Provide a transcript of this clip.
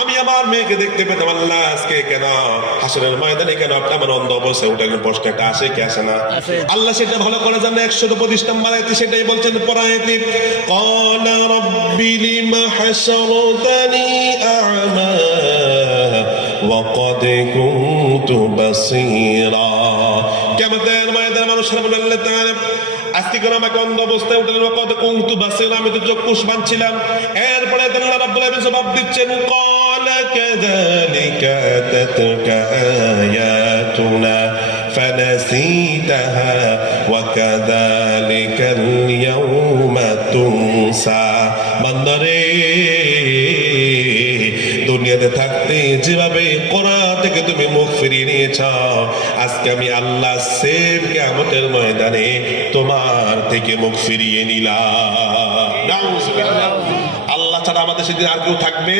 আমি আমার মেয়েকে দেখতে পেতাম, আল্লাহ আজকে কেন হাসরের ময়দানে কেন আপনি আমার অন্ধ অবস্থায় উঠে গেলেন? প্রশ্ন একটা আসে কি আসে না? আল্লাহ সেটা ভালো করে জানে। 125 নম্বর আয়াতে সেটাই বলছেন। পরায়াতে ক্বালা রাব্বি লিমা হাশারতানি আ'মা ওয়া ক্বাদ কুনতু বাসীরা। কিয়ামতের ময়দানে মানুষরা বলে, আল্লাহ তাআলা আজকে কেন আমাকে অন্ধ অবস্থায় উঠলেন? ওয়া ক্বাদ কুনতু বাসীরা, আমি তো চক্ষুষ্মান ছিলাম। এরপরে আল্লাহ রাব্বুল আলামিন জবাব দিচ্ছেন, ক্বালা কাযালিকা আতাতকা আয়াতুনা ফানাসিতাহা ওয়া কাযালিকাল ইয়াউমা তুনসা। বান্দারে, দুনিয়াতে থাকতে যেভাবে কোরআন থেকে তুমি মুখ ফিরিয়ে নিয়েছ, আজকে আমি আল্লাহ সেম কিয়ামতের ময়দানে তোমার থেকে মুখ ফিরিয়ে নিলাম। নাউজুবিল্লাহ। আল্লাহ ছাড়া আমাদের সেদিন আর কেউ থাকবে?